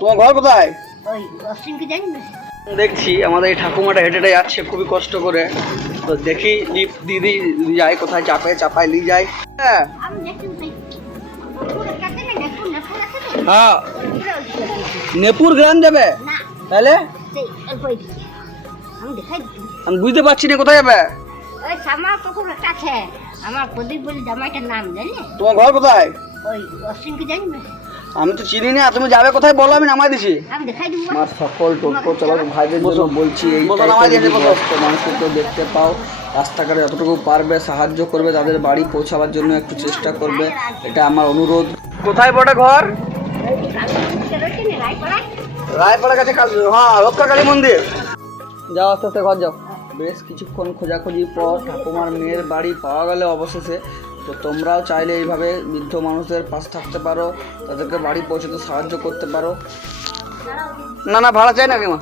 তোমার ঘর কোথায়? ওই অসীমকে জানি না। দেখছি আমাদের এই ঠাকুমাটা হেঁটে হেঁটে যাচ্ছে খুবই কষ্ট করে। তো দেখি লিফট দিদি যায় কোথায়, চাপায় নিয়ে যায়। হ্যাঁ আমি দেখি পুরো কাছে না নেপুর আছে তো। হ্যাঁ পুরো ওই নেপুর গ্রাম যাবে না তাহলে? সেই অল্প দিকে আমি দেখাই দিচ্ছি। আমি বুঝতে পারছি না কোথায় যাবে। ওই সামা পুকুর কাছে আমার প্রদীপ বলে জামাইটার নাম জানলে? তোমার ঘর কোথায়? ওই অসীমকে জানি না। আমি তো চিনি না, তুমি যাবে কোথায় বলো, আমি নামাই দিছি। আমি দেখাই দিব। আমার সকল টোটো চালক ভাইদের জন্য বলছি, এই মানুষকে দেখতে পাও রাস্তাঘাটে যতটুকু পারবে সাহায্য করবে, তাদের বাড়ি পৌঁছাবার জন্য একটু চেষ্টা করবে, এটা আমার অনুরোধ। কোথায় বটে ঘর? রায়পাড়ার কাছে হ্যাঁ রক্ষাকালী মন্দির। যাও আস্তে আস্তে ঘর যাও। বেশ কিছুক্ষণ খোঁজাখুঁজির পর ঠাকুমার মেয়ের বাড়ি পাওয়া গেল অবশেষে। তো তোমরাও চাইলে এইভাবে বৃদ্ধ মানুষদের পাশে থাকতে পারো, তাদেরকে বাড়ি পৌঁছাতে সাহায্য করতে পারো। না ভাড়া চাই না কি মা?